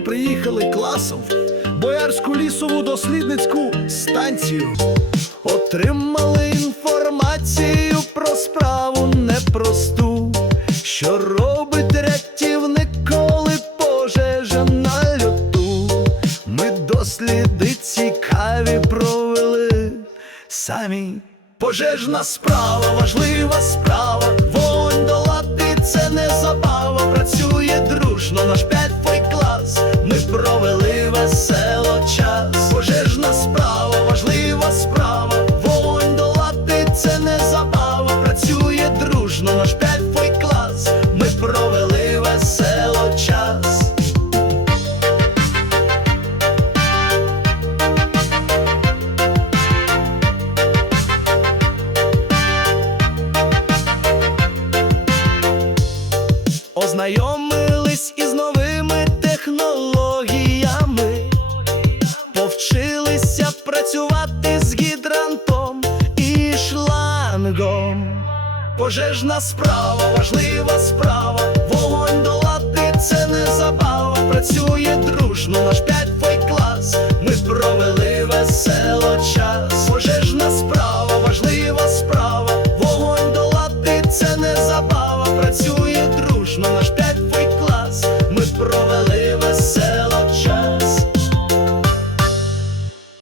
приїхали класом в Боярську лісову дослідницьку станцію. Отримали інформацію про справу непросту, що робить рятівник, коли пожежа на льоту. Ми досліди цікаві провели самі. Пожежна справа, важлива справа. Вогонь долати це не забава. Працює дружно наш п'ять. Ми провели весело час. Пожежна справа, важлива справа. Вогонь долати це не забава. Працює дружно наш п'ять клас. Ми провели весело час. Ознайомились із новими технологіями, працювати з гідрантом і шлангом. Пожежна справа, важлива справа, вогонь долати це не забава. Працює дружно, наш п'ятий клас. Ми провели весело час. Пожежна справа, важлива справа, вогонь долати це не забава. Працює дружно, наш п'ятий клас.